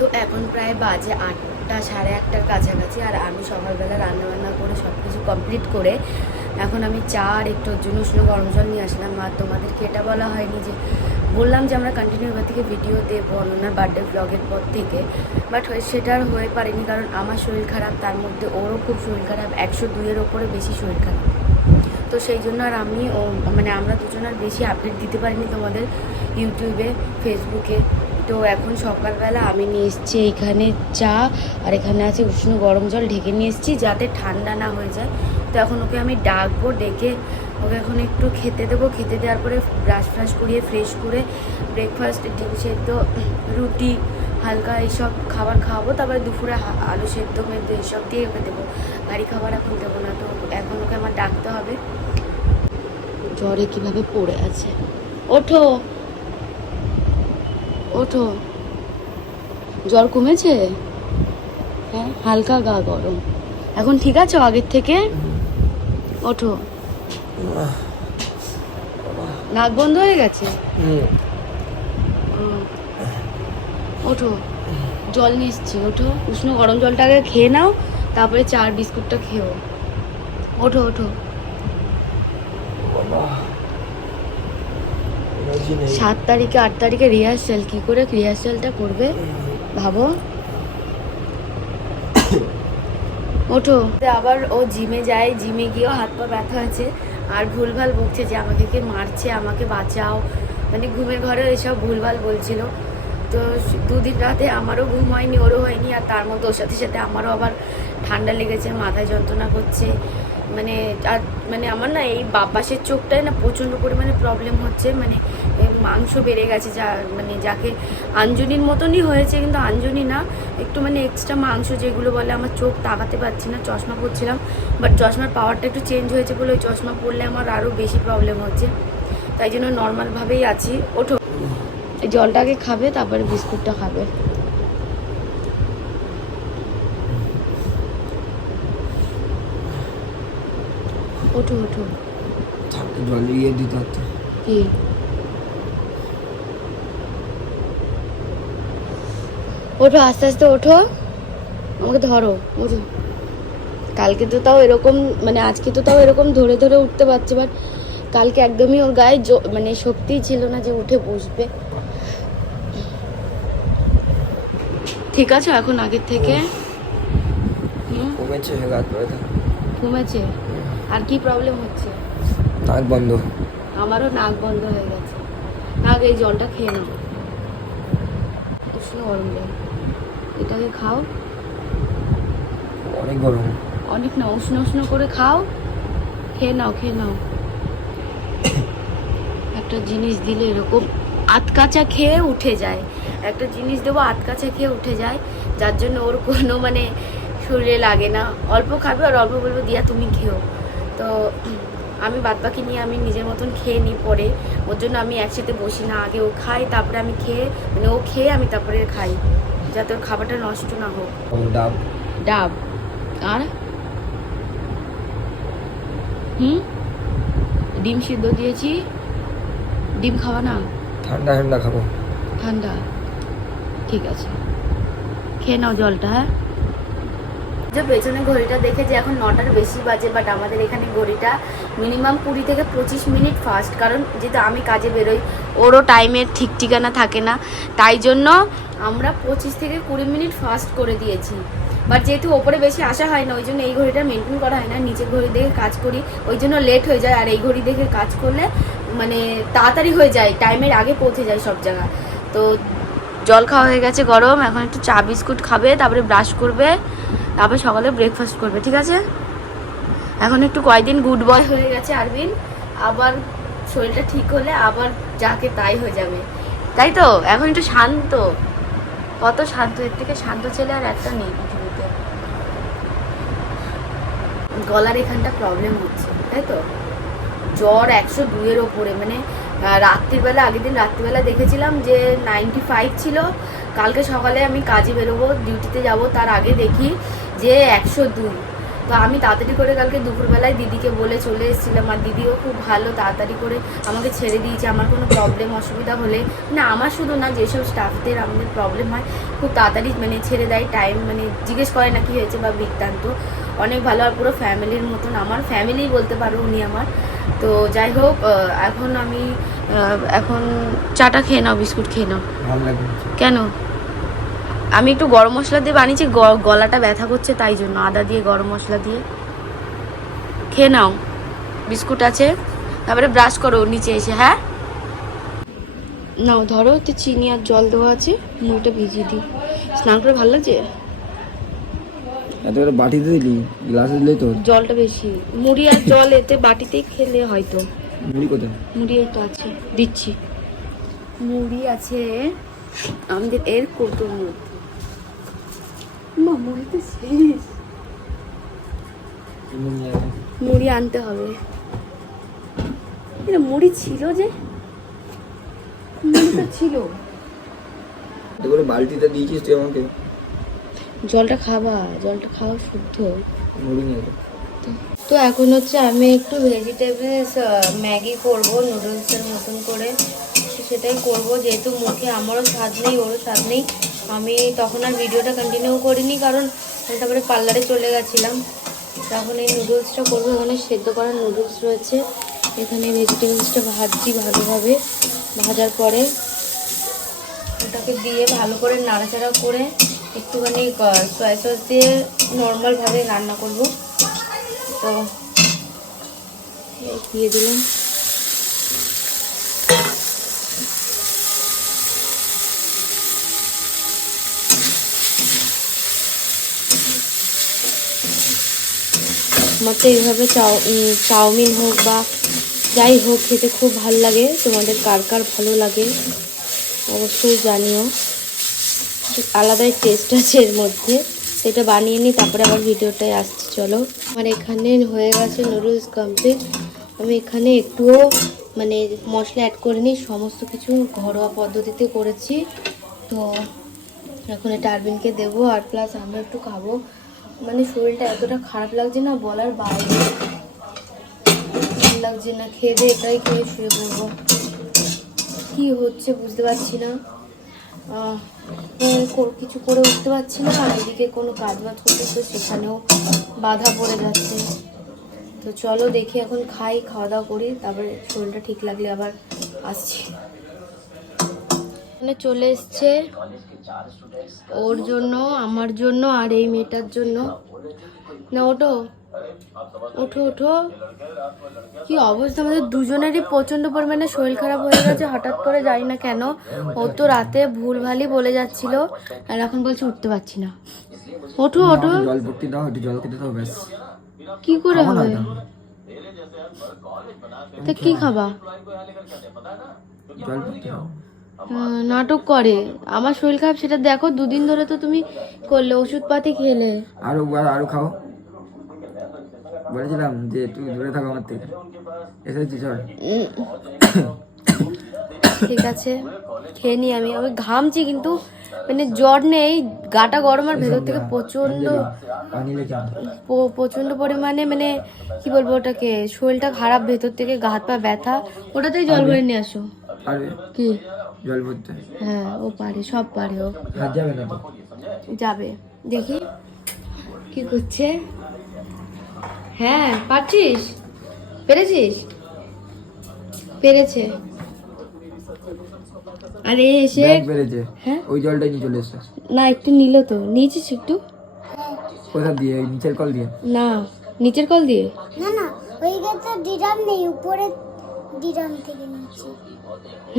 তো এখন প্রায় বাজে আটটা সাড়ে আটটার কাছাকাছি আর আমি সকালবেলা রান্নাবান্না করে সব কিছু কমপ্লিট করে এখন আমি চা আর একটু জন্য উষ্ণ গরম জল নিয়ে আসলাম। আর তোমাদেরকে এটা বলা হয়নি যে, বললাম যে আমরা কন্টিনিউ এবার থেকে ভিডিও দেবো অনন্যার বার্থডে ব্লগের পর থেকে বাট সেটা আর হয়ে পারেনি কারণ আমার শরীর খারাপ, তার মধ্যে ওরও খুব শরীর খারাপ, একশো দুইয়ের ওপরে বেশি শরীর খারাপ। তো সেই জন্য আর আমি ও মানে আমরা দুজন আর বেশি আপডেট দিতে পারিনি তোমাদের ইউটিউবে ফেসবুকে তো এখন সকালবেলা আমি নিয়ে এসেছি এইখানে চা, আর এখানে আছে উষ্ণ গরম জল, ঢেকে নিয়ে এসেছি যাতে ঠান্ডা না হয়ে যায়। তো এখন ওকে আমি ডাকবো, ডেকে ওকে এখন একটু খেতে দেবো। খেতে দেওয়ার পরে ব্রাশ ফ্রাশ করিয়ে ফ্রেশ করে ব্রেকফাস্ট ডিম সেদ্ধ, রুটি, হালকা এইসব খাবার খাওয়াবো। তারপরে দুপুরে আলু সেদ্ধ মেদ্ধ এইসব দিয়ে ওকে দেবো। ভারী খাবার এখন দেবো না, তো এখন ওকে আমার ডাকতে হবে। জ্বরে কীভাবে পড়ে আছে? ওঠো! ওঠো। জ্বর কমেছে? হ্যাঁ। হালকা গা গরম। এখন ঠিক আছে আগের থেকে? ওঠো। নাক বন্ধ হয়ে গেছে। ওঠো। জল এসছি ওঠো। উষ্ণ গরম জলটা আগে খেয়ে নাও তারপরে চার বিস্কুটটা খেও ওঠো ওঠো। সাত তারিখে আট তারিখে রিহার্সাল কি করে রিহার্সালটা করবে? ভাবো। ওঠো। আবার ও জিমে যায় জিমে গিয়েও হাত পা ব্যথা আছে আর ভুলভাল বকছে যে আমাকে কে মারছে আমাকে বাঁচাও। মানে ঘুমের ঘরে এসব ভুলভাল বলছিল। তো দুদিন রাতে আমারও ঘুম হয়নি ওরও হয়নি আর তার মধ্যে ওর সাথে সাথে আমারও আবার ঠান্ডা লেগেছে মাথায় যন্ত্রণা করছে। মানে আর মানে আমার না এই বাপাসের চোখটায় না প্রচণ্ড পরিমাণে প্রবলেম হচ্ছে। মানে মাংস বেড়ে গেছে যা মানে যাকে আঞ্জনির মতনই হয়েছে কিন্তু আঞ্জনি না একটু মানে এক্সট্রা মাংস যেগুলো বলে আমার চোখ তাকাতে পারছি না চশমা পরছিলাম বাট চশমার পাওয়ারটা একটু চেঞ্জ হয়েছে বলে ওই চশমা পরলে আমার আরও বেশি প্রবলেম হচ্ছে। তাই জন্য নর্মালভাবেই আছি। ওঠো। এই জলটাকে খাবে তারপরে বিস্কুটটা খাবে। ওঠো ওঠো। জল ইয়ে দিতে কি? ওঠো আস্তে আস্তে ওঠো। আমাকে ধরো ওঠো কালকে তো তাও এরকম মানে আজকে তো তাও এরকম ধরে ধরে উঠতে পারছে বাট কালকে একদমই ওর গায়ে মানে শক্তিই ছিল না যে উঠে বসবে। ঠিক আছে এখন আগের থেকে। কমেছে কমেছে আর কি প্রবলেম হচ্ছে? নাক বন্ধ। আমারও নাক বন্ধ হয়ে গেছে। নাক এই জলটা খেয়ে নাও। উষ্ণ গরম জল। এটাকে খাও। অনেক গরম। অনেক না উষ্ণ উষ্ণ করে খাও। খেয়ে নাও খেয়ে নাও। একটা জিনিস দিলে এরকম আতকাচা খেয়ে উঠে যায়। একটা জিনিস দেবো আতকাচা খেয়ে উঠে যায়। যার জন্য ওর কোনো মানে শরীরে লাগে না। অল্প খাবে আর অল্প বলব দিয়া তুমি খেও। তো আমি বাদ বাকি নিয়ে আমি নিজের মতন খেয়ে নিই পরে। ওর জন্য আমি একসাথে বসি না আগে ও খাই তারপরে আমি খেয়ে মানে ও খেয়ে আমি তারপরে খাই। যাতে ওর খাবারটা নষ্ট না হোক। ডাব। ডাব। আর? হুম? ডিম সিদ্ধ দিয়েছি। ডিম খাওয়া না? ঠান্ডা ঠান্ডা খাব। ঠান্ডা। ঠিক আছে। খেয়ে নাও জলটা হ্যাঁ? যে পেছনে ঘড়িটা দেখে যে এখন নটার বেশি বাজে বাট আমাদের এখানে ঘড়িটা মিনিমাম কুড়ি থেকে পঁচিশ মিনিট ফাস্ট কারণ যেহেতু আমি কাজে বেরোই ওরও টাইমের ঠিক ঠিকানা থাকে না। তাই জন্য আমরা পঁচিশ থেকে কুড়ি মিনিট ফাস্ট করে দিয়েছি। বাট যেহেতু ওপরে বেশি আসা হয় না, ওই জন্য এই ঘড়িটা মেনটেন করা হয় না। নিচের ঘড়ি দেখে কাজ করি, ওই জন্য লেট হয়ে যায়। আর এই ঘড়ি দেখে কাজ করলে মানে তাড়াতাড়ি হয়ে যায় টাইমের আগে পৌঁছে যায় সব জায়গায় তো জল খাওয়া হয়ে গেছে গরম, এখন একটু চা, বিস্কুট খাবে, তারপরে ব্রাশ করবে, তারপরে সকালে ব্রেকফাস্ট করবে, ঠিক আছে? এখন একটু কয়েকদিন গুড বয় হয়ে গেছে আরবিন আবার শরীরটা ঠিক হলে আবার যাকে তাই হয়ে যাবে। তাই তো? এখন একটু শান্ত। কত শান্ত? এর থেকে শান্ত ছেলে আর একটা নেই পৃথিবীতে। গলার এখানটা প্রবলেম হচ্ছে তাই তো? জ্বর একশো দুইয়ের ওপরে মানে রাত্রিবেলা আগের দিন রাত্রিবেলা দেখেছিলাম যে নাইনটি ফাইভ ছিল। কালকে সকালে আমি কাজে বেরোবো ডিউটিতে যাব তার আগে দেখি যে একশো দুই। তো আমি তাড়াতাড়ি করে কালকে দুপুরবেলায় দিদিকে বলে চলে এসেছিলাম আর দিদিও খুব ভালো তাড়াতাড়ি করে আমাকে ছেড়ে দিয়েছে আমার কোনো প্রবলেম অসুবিধা হলে না আমার শুধু না যেসব স্টাফদের আমাদের প্রবলেম হয় খুব তাড়াতাড়ি মানে ছেড়ে দেয় টাইম মানে জিজ্ঞেস করে না কি হয়েছে বা বৃত্তান্ত। অনেক ভালো আর পুরো ফ্যামিলির মতন আমার ফ্যামিলি বলতে পারো উনি আমার। তো যাই হোক এখন আমি এখন চাটা খেয়ে নাও বিস্কুট খেয়ে নাও। কেন? আমি একটু গরম মশলা দিয়ে বানিয়েছি গলাটা ব্যথা করছে তাই জন্য। আদা দিয়ে গরম মশলা দিয়ে। খেয়ে নাও। বিস্কুট আছে। তারপরে ব্রাশ করো নিচে এসে হ্যাঁ? নাও ধরো তো চিনি আর জল দেওয়া আছে মুখটা ভিজিয়ে দিই। স্নান করে ভালো লাগছে? এত করে বাটিতে দিলি গ্লাসে দিলে তো। জলটা বেশি। মুড়ি আর জল এতে বাটিতেই খেলে হয়তো। মুড়ি কোথায়? মুড়ি তো আছে দিচ্ছি। মুড়ি আছে আমাদের এর কৌটোর মধ্যে মা মুড়ি তো শেষ। মুড়ি আনতে হবে। এটা মুড়ি ছিল যে? মুড়ি তো ছিল। এত করে বালতিতে দিয়েছিস তুই আমাকে? জলটা খাবা জলটা খাওয়া শুদ্ধ। মুড়ি নিয়ে তো এখন হচ্ছে আমি একটু ভেজিটেবলস ম্যাগি করব নুডলসের মতন করে। সেটাই করব যেহেতু মুখে আমারও স্বাদ নেই ওরও স্বাদ নেই। আমি তখন আর ভিডিওটা কন্টিনিউ করিনি, কারণ আমি তারপরে পার্লারে চলে গেছিলাম। তখন এই নুডলসটা করব, এখানে সেদ্ধ করা নুডলস রয়েছে। এখানে ভেজিটেবলসটা ভাজছি ভালোভাবে, ভাজার পরে ওটাকে দিয়ে ভালো করে নাড়াচাড়া করে একটুখানি সয়া সস দিয়ে নর্মালভাবে রান্না করব। তো দিয়ে দিলাম। আমার তো এইভাবে উম, চাউমিন হোক বা যাই হোক খেতে খুব ভালো লাগে। তোমাদের কার কার ভালো লাগে অবশ্যই জানিও। আলাদাই টেস্ট আছে এর মধ্যে। সেটা বানিয়ে নিই তারপরে আবার ভিডিওটায় আসছি চলো। আমার এখানে হয়ে গেছে নুডলস কমপ্লিট আমি এখানে একটুও মানে মশলা অ্যাড করিনি সমস্ত কিছু ঘরোয়া পদ্ধতিতে করেছি। তো এখন এটা আরবিনকে দেবো আর প্লাস আমি একটু খাব। মানে শরীরটা এতটা খারাপ লাগছে না, বলার বাইরে। লাগছে না, খেয়ে এটাই খেয়ে শুয়ে পড়ব। কি হচ্ছে বুঝতে পারছি না। কিছু করে উঠতে পারছি না, আর এদিকে কোনো কাজ বাজ করতে তো সেখানেও বাধা পড়ে যাচ্ছে। তো চলো দেখি এখন খাই, খাওয়া দাওয়া করি, তারপরে শরীরটা ঠিক লাগলে আবার আসছি। এখানে চলে এসছে। ওর জন্য আমার জন্য আর এই মেয়েটার জন্য। না ওঠো। ওঠো ওঠো। কি অবস্থা? আমাদের দুজনেরই প্রচণ্ড পরিমাণে শরীর খারাপ হয়ে গেছে। হঠাৎ করে যাই না কেন? ও তো রাতে ভুলভালই বলে যাচ্ছিল। আর এখন বলছে উঠতে পারছি না। ওঠো ওঠো। জল পড়তে দাও একটু জল খেতে দাও ব্যাস। কি করে হবে। তা। কি খাবা? জল পড়তে দাও। নাটক করে। আমার শরীর খারাপ সেটা দেখো দুদিন ধরে তো তুমি করলে ওষুধপাতি খেলে। আরও আর খাও। বলেছিলাম যে একটু দূরে থাকো আমার থেকে। এসেছি চল। ঠিক আছে খেয়ে নি আমি। আমি ঘামছি কিন্তু মানে জ্বর নেই গাটা গরম আর ভেতর থেকে প্রচণ্ড প্রচণ্ড পরিমাণে মানে কি বলব ওটাকে শরীরটা খারাপ ভেতর থেকে গা হাত পা ব্যথা। ওটাতেই জল ভরে নিয়ে আসো। পারবে কি? জল পড়তে হ্যাঁ ও পারে সব পারে ও। হাত যাবে না যাবে। দেখি কি করছে। হ্যাঁ পারছিস? পেরেছিস? পেরেছে। আরে এসে বেড়েছে হ্যাঁ? ওই জলটাই নিয়ে চলে এসছে। না একটু নিল তো। নিয়েছিস একটু? কোথা দিয়ে? নিচের কল দিয়ে? না নিচের কল দিয়ে? না না ওই তো ডিরাম নেই উপরে ডিরাম থেকে নিচ্ছি